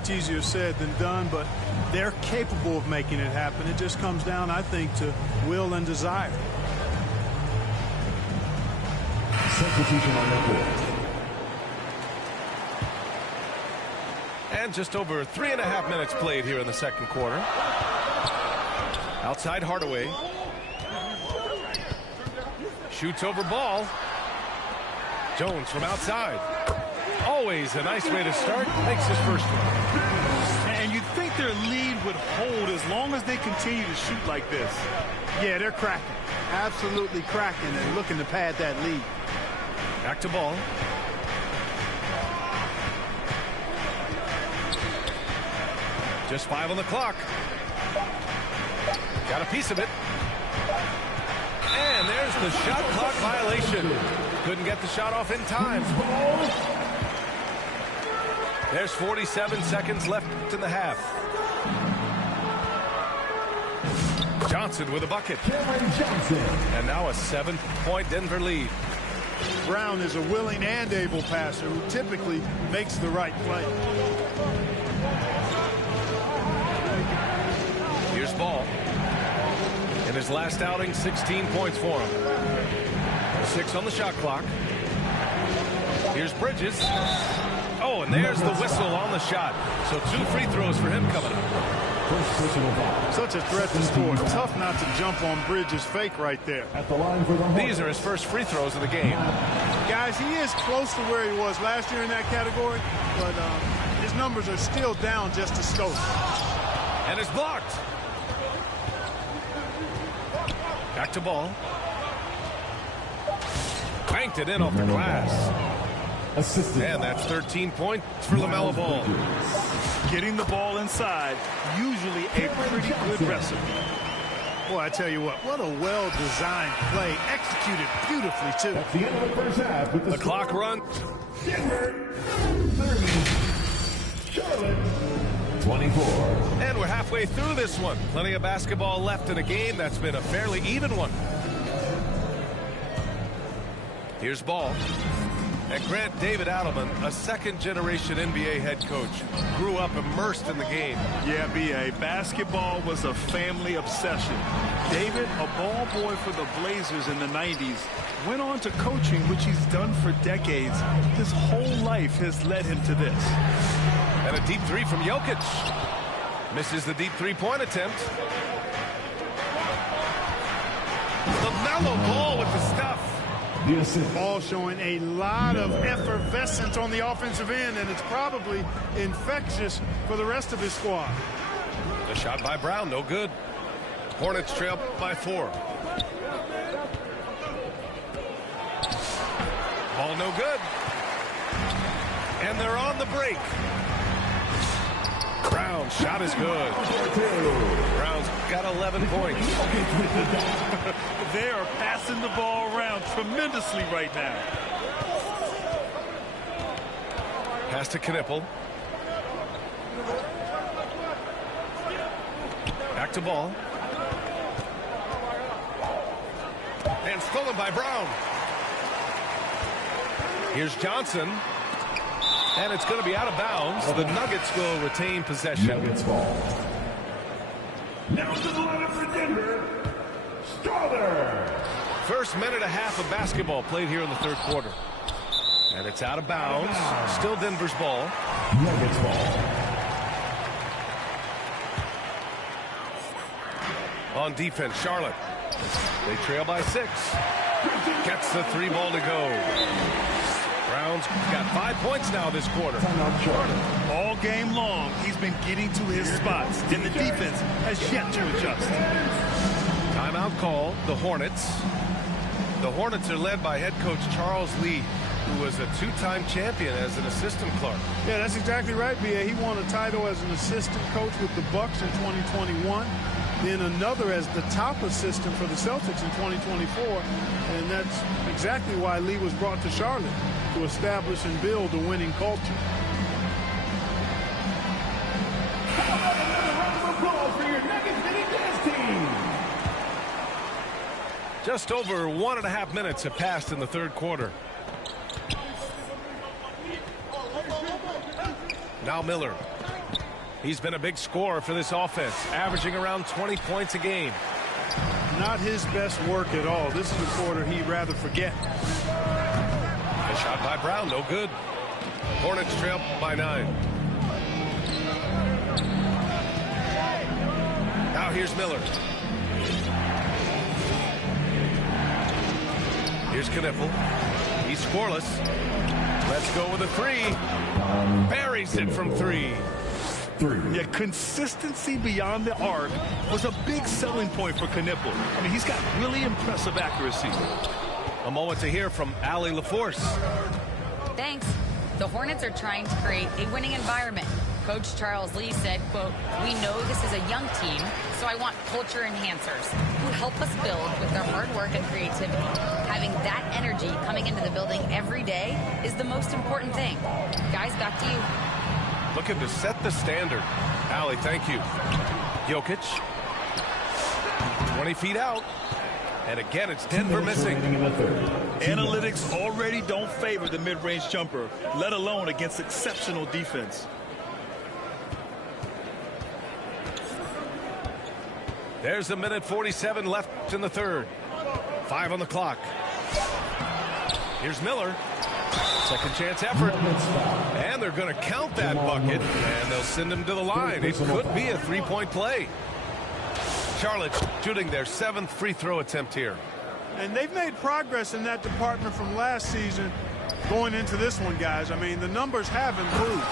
much easier said than done, but they're capable of making it happen. It just comes down, I think, to will and desire. Substitution on the court. And just over 3.5 minutes played here in the second quarter. Outside Hardaway. Shoots over ball. Jones from outside. Always a nice way to start. Makes his first one. And you'd think their lead would hold as long as they continue to shoot like this. Yeah, they're cracking. Absolutely cracking and looking to pad that lead. Back to ball. Just 5 on the clock. Got a piece of it. And there's the shot clock violation. Couldn't get the shot off in time. There's 47 seconds left in the half. Johnson with a bucket. And now a 7-point Denver lead. Brown is a willing and able passer who typically makes the right play. Here's Ball. In his last outing, 16 points for him. 6 on the shot clock. Here's Bridges. Oh, and there's the whistle on the shot. So 2 free throws for him coming up. Such a threat to score. Tough not to jump on Bridges' fake right there. At the line for the These are his first free throws of the game. Guys, he is close to where he was last year in that category, but his numbers are still down just a skosh. And it's blocked. Back to Ball. Banked it in off the glass. Assisted. And that's 13 points for LaMelo Ball. Getting the ball inside, usually a pretty good recipe. Boy, I tell you what a well-designed play, executed beautifully, too. At the end of the first half, with The clock runs. Denver, 30. Charlotte, 24. And we're halfway through this one. Plenty of basketball left in a game that's been a fairly even one. Here's Ball. And Grant David Adelman, a second-generation NBA head coach, grew up immersed in the game. Yeah, B.A., basketball was a family obsession. David, a ball boy for the Blazers in the 90s, went on to coaching, which he's done for decades. His whole life has led him to this. And a deep 3 from Jokic. Misses the deep 3-point attempt. LaMelo Ball with the stuff. Ball showing a lot of effervescence on the offensive end, and it's probably infectious for the rest of his squad. The shot by Brown, no good. Hornets trail by 4. Ball no good. And they're on the break. Brown's shot is good. Brown's got 11 points. They are passing the ball around tremendously right now. Pass to Knipple. Back to Ball. And stolen by Brown. Here's Johnson. And it's going to be out of bounds. The Nuggets will retain possession. Nuggets ball. Now to the lineup for Denver. Strawther. First minute and a half of basketball played here in the third quarter. And it's out of bounds. Still Denver's ball. Nuggets ball. On defense, Charlotte. They trail by 6. Gets the 3 ball to go. Brown's got 5 points now this quarter. All game long, he's been getting to his spots, and the defense has yet to adjust. Timeout call, the Hornets. The Hornets are led by head coach Charles Lee, who was a 2-time champion as an assistant clerk. Yeah, that's exactly right, B.A. He won a title as an assistant coach with the Bucks in 2021. Then another as the top assistant for the Celtics in 2024. And that's exactly why Lee was brought to Charlotte, to establish and build a winning culture. How about another round of applause for your Nuggets Mini Dance team? Just over 1.5 minutes have passed in the third quarter. Now Miller. He's been a big scorer for this offense, averaging around 20 points a game. Not his best work at all. This is a quarter he'd rather forget. A shot by Brown, no good. Hornets trail by 9. Now here's Miller. Here's Kniffel. He's scoreless. Let's go with a 3. Buries it from 3. Yeah, consistency beyond the arc was a big selling point for Kniffel. I mean, he's got really impressive accuracy. A moment to hear from Allie LaForce. Thanks. The Hornets are trying to create a winning environment. Coach Charles Lee said, quote, "We know this is a young team, so I want culture enhancers who help us build with their hard work and creativity. Having that energy coming into the building every day is the most important thing. Guys, back to you." Looking to set the standard. Allie, thank you. Jokic. 20 feet out. And again, it's Denver missing. Analytics already don't favor the mid-range jumper, let alone against exceptional defense. There's a minute 47 left in the third. 5 on the clock. Here's Miller. Second chance effort. And they're going to count that bucket. And they'll send him to the line. It could be a three-point play. Charlotte shooting their 7th free throw attempt here. And they've made progress in that department from last season going into this one, guys. I mean, the numbers have improved.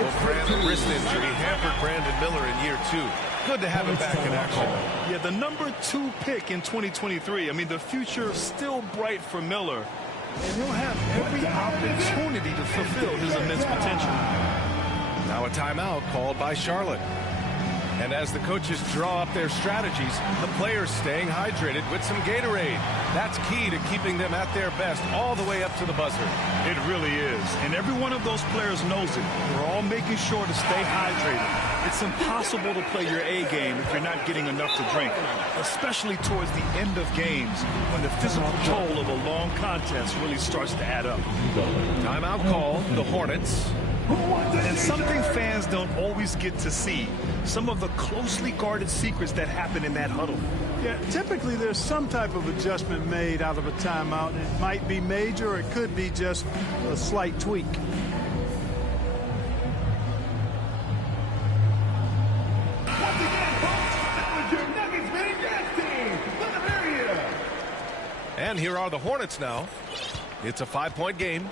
Well, Brandon, wrist injury hampered Brandon Miller in year 2. Good to have him back in action. Yeah, the number 2 pick in 2023. I mean, the future is still bright for Miller. And he'll have every opportunity to fulfill his immense potential. Now a timeout called by Charlotte. And as the coaches draw up their strategies, the players staying hydrated with some Gatorade. That's key to keeping them at their best all the way up to the buzzer. It really is. And every one of those players knows it. They're all making sure to stay hydrated. It's impossible to play your A game if you're not getting enough to drink, especially towards the end of games when the physical toll of a long contest really starts to add up. Timeout call, the Hornets. And something fans don't always get to see, some of the closely guarded secrets that happen in that huddle. Yeah, typically there's some type of adjustment made out of a timeout. It might be major, or it could be just a slight tweak. And here are the Hornets now. It's a 5-point game.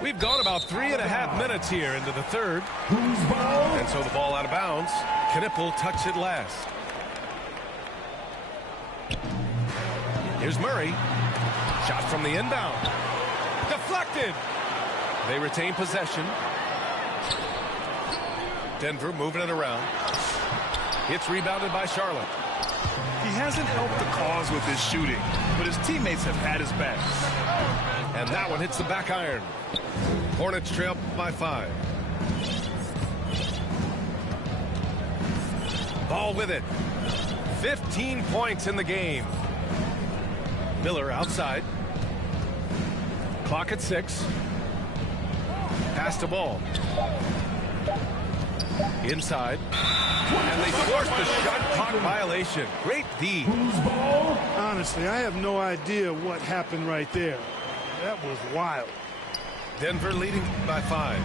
We've gone about 3.5 minutes here into the third. And so the ball out of bounds. Kniffel touched it last. Here's Murray. Shot from the inbound. Deflected. They retain possession. Denver moving it around. It's rebounded by Charlotte. He hasn't helped the cause with his shooting, but his teammates have had his back. And that one hits the back iron. Hornets trail by 5. Ball with it. 15 points in the game. Miller outside. Clock at 6. Pass the ball. Inside. And they forced the shot clock violation. Great D. Honestly, I have no idea what happened right there. That was wild. Denver leading by 5.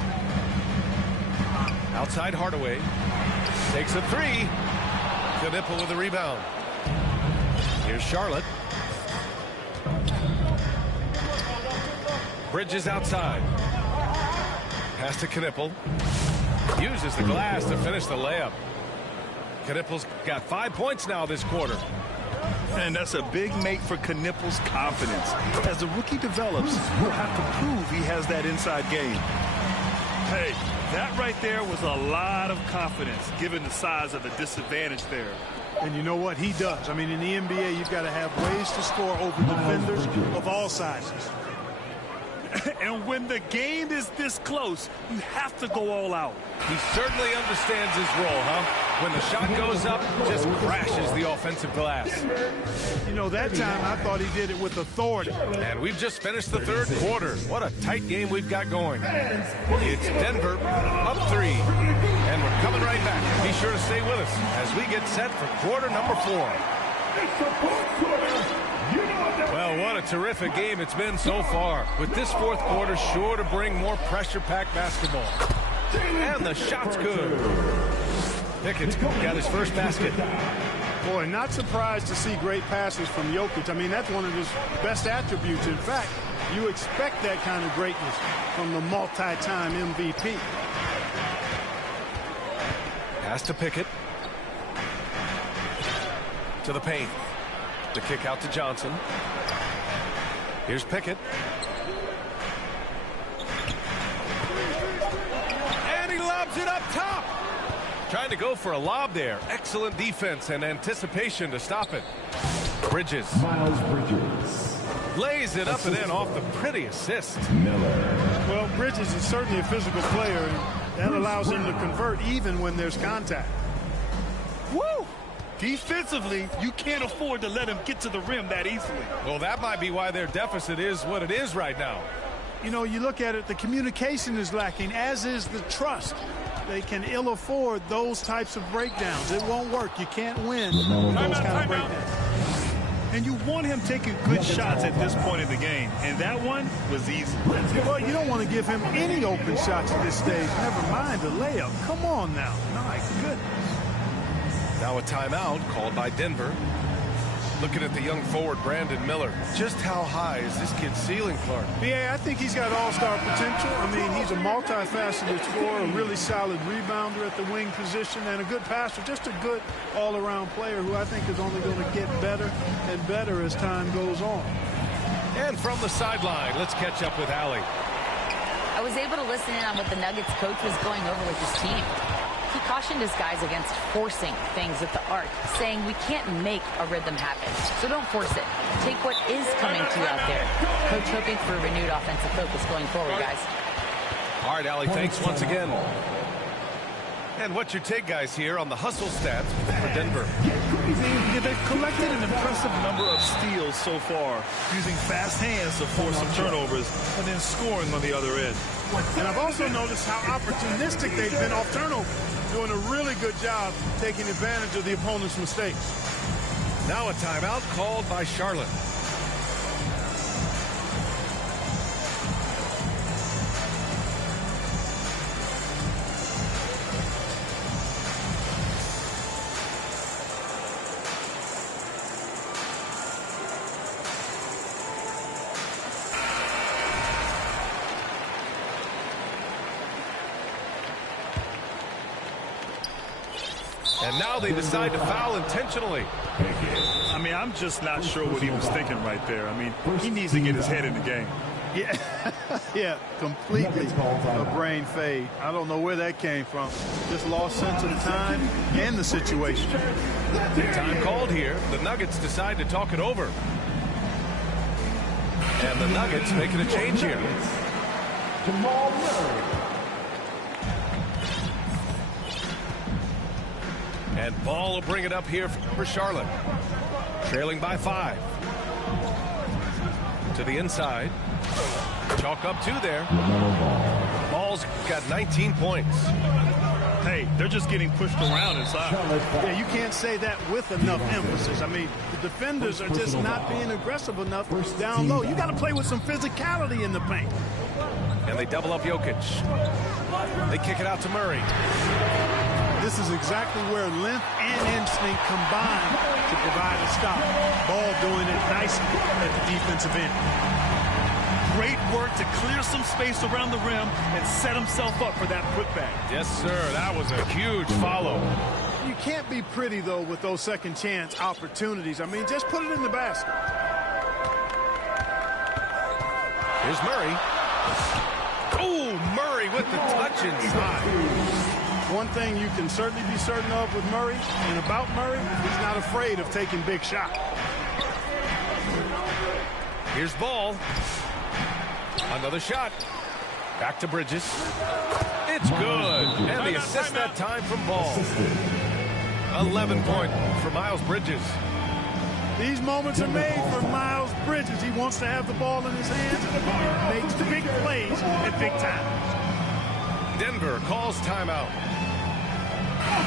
Outside Hardaway. Takes a 3. Kniffel with the rebound. Here's Charlotte. Bridges outside. Pass to Kniffel. Uses the glass to finish the layup. Kniffel's got 5 points now this quarter. And that's a big make for Kniffel's confidence. As the rookie develops, he'll have to prove he has that inside game. Hey, that right there was a lot of confidence, given the size of the disadvantage there. And you know what? He does. I mean, in the NBA, you've got to have ways to score over defenders of all sizes. And when the game is this close, you have to go all out. He certainly understands his role, huh? When the shot goes up, just crashes the offensive glass. You know, that time I thought he did it with authority. And we've just finished the third quarter. What a tight game we've got going. It's Denver up 3. And we're coming right back. Be sure to stay with us as we get set for quarter number 4. Well, what a terrific game it's been so far. With this fourth quarter sure to bring more pressure-packed basketball. And the shot's good. Pickett's got his first basket. Boy, not surprised to see great passes from Jokic. I mean, that's one of his best attributes. In fact, you expect that kind of greatness from the multi-time MVP. Pass to Pickett. To the paint. The kick out to Johnson. Here's Pickett. And he lobs it up top. Trying to go for a lob there. Excellent defense and anticipation to stop it. Bridges. Miles Bridges. Lays it up and in off the pretty assist. Miller. Well, Bridges is certainly a physical player, and that allows him to convert even when there's contact. Woo! Defensively, you can't afford to let him get to the rim that easily. Well, that might be why their deficit is what it is right now. You know, you look at it, the communication is lacking, as is the trust. They can ill afford those types of breakdowns. It won't work. You can't win those kind of breakdowns. And you want him taking good shots at this point in the game. And that one was easy. Well, you don't want to give him any open shots at this stage. Never mind a layup. Come on now. My goodness. Now a timeout called by Denver. Looking at the young forward, Brandon Miller. Just how high is this kid's ceiling, Clark? Yeah, I think he's got all-star potential. I mean, he's a multifaceted scorer, a really solid rebounder at the wing position, and a good passer. Just a good all-around player who I think is only going to get better and better as time goes on. And from the sideline, let's catch up with Allie. I was able to listen in on what the Nuggets coach was going over with his team. He cautioned his guys against forcing things at the arc, saying we can't make a rhythm happen, so don't force it. Take what is coming to you out there. Coach hoping for a renewed offensive focus going forward, guys. All right, Allie, thanks once again. And what's your take, guys, here on the hustle stats for Denver? Yeah, they've collected an impressive number of steals so far, using fast hands to force some turnovers and then scoring on the other end. And I've also noticed how opportunistic they've been off turnover, doing a really good job taking advantage of the opponent's mistakes. Now a timeout called by Charlotte. And now they decide to foul intentionally. I mean, I'm just not sure what he was thinking right there. I mean, he needs to get his head in the game. Yeah, yeah, completely a brain fade. I don't know where that came from. Just lost sense of time and the situation. Time called here. The Nuggets decide to talk it over. And the Nuggets making a change here. Jamal Murray. And Ball will bring it up here for Charlotte. Trailing by 5. To the inside. Chalk up 2 there. Ball's got 19 points. Hey, they're just getting pushed around inside. Yeah, you can't say that with enough emphasis. I mean, the defenders are just not being aggressive enough down low. You got to play with some physicality in the paint. And they double up Jokic. They kick it out to Murray. This is exactly where length and instinct combine to provide a stop. Ball doing it nicely at the defensive end. Great work to clear some space around the rim and set himself up for that putback. Yes, sir. That was a huge follow. You can't be pretty, though, with those second chance opportunities. I mean, just put it in the basket. Here's Murray. Oh, Murray with the touch inside. One thing you can certainly be certain of with Murray and about Murray, he's not afraid of taking big shots. Here's Ball. Another shot. Back to Bridges. It's good. And the assist that time from Ball. 11 points for Miles Bridges. These moments are made for Miles Bridges. He wants to have the ball in his hands. He makes big plays at big time. Denver calls timeout.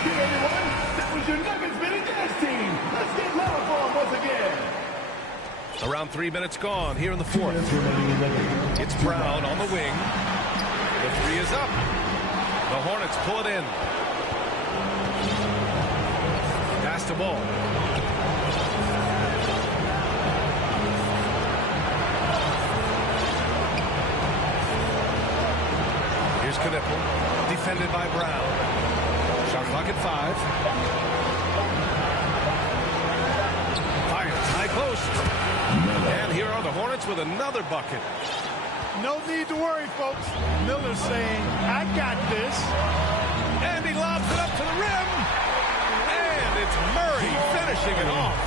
Okay, everyone. That was your Nuggets Mini Dance team. Let's get loud for them once again. Around 3 minutes gone here in the fourth. It's Brown on the wing. The three is up. The Hornets pull it in. Pass to Ball. Here's Knipple, defended by Brown. Shot clock at 5. Fires high post. And here are the Hornets with another bucket. No need to worry, folks. Miller's saying, I got this. And he lobs it up to the rim. And it's Murray finishing it off.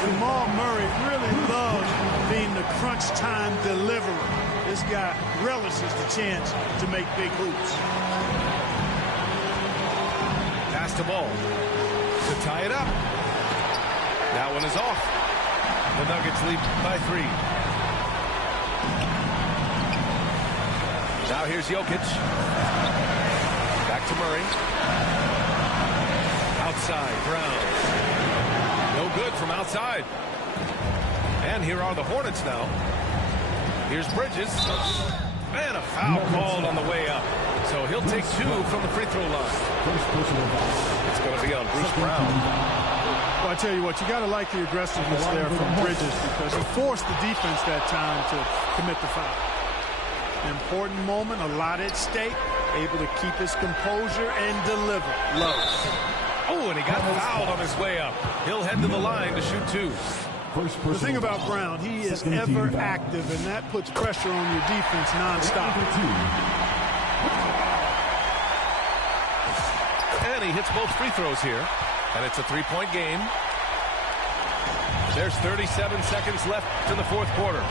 Jamal Murray really loves being the crunch time deliverer. This guy relishes the chance to make big hoops. Pass to Ball to tie it up. That one is off. The Nuggets lead by 3. Now here's Jokic. Back to Murray. Outside, Brown. No good from outside. And here are the Hornets now. Here's Bridges. And a foul called on the way up. So he'll take 2 from the free throw line. It's going to be on Bruce Brown. Well, I tell you what, you got to like the aggressiveness there from Bridges because he forced the defense that time to commit the foul. An important moment, a lot at stake, able to keep his composure and deliver. Lows. Oh, and he got fouled on his way up. He'll head to the line to shoot 2. The thing about Brown, he is ever active, and that puts pressure on your defense nonstop. And he hits both free throws here. And it's a 3-point game. There's 37 seconds left in the fourth quarter.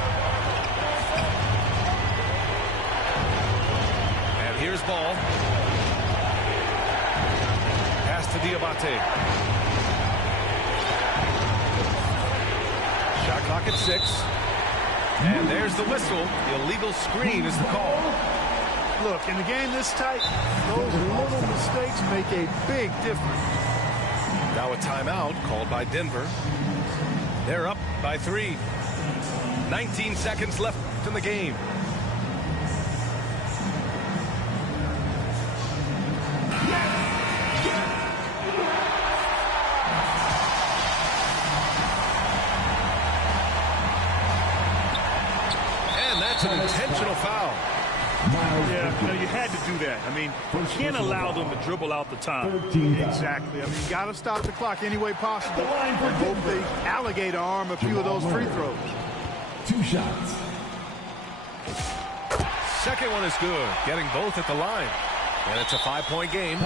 And here's Ball. Pass to Diabate. Shot clock at 6. And there's the whistle. The illegal screen is the call. Look, in a game this tight, those little mistakes make a big difference. Now a timeout called by Denver. They're up by 3. 19 seconds left in the game. And that's an intentional foul. Yeah, you had to do that. I mean, you can't allow them to dribble out the time. Exactly. I mean, you got to stop the clock any way possible. And hope the alligator arm a few of those free throws. 2 shots. Second one is good. Getting both at the line. And it's a 5-point game.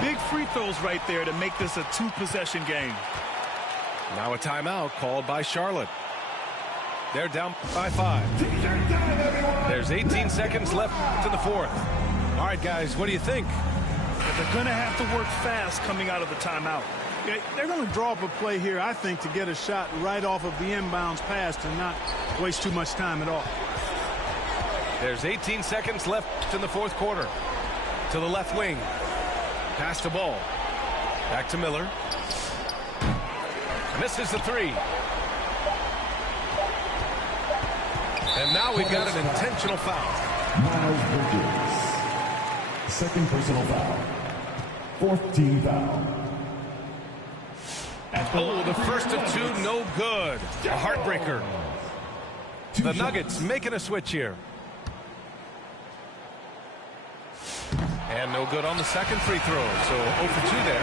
Big free throws right there to make this a 2-possession game. Now a timeout called by Charlotte. They're down by 5. There's 18 seconds left in the fourth. All right, guys, what do you think? They're going to have to work fast coming out of the timeout. They're going to draw up a play here, I think, to get a shot right off of the inbounds pass and not waste too much time at all. There's 18 seconds left in the fourth quarter. To the left wing. Pass the ball. Back to Miller. Misses the 3. And now we've got an intentional foul. Miles Bridges. Second personal foul. 4th team foul. Oh, the first of 2, no good. A heartbreaker. The Nuggets making a switch here. And no good on the second free throw. So 0 for 2 there.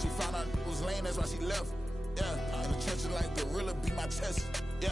She found out it was lame, that's why she left. Yeah, in the trenches like gorilla beat my chest. Yeah.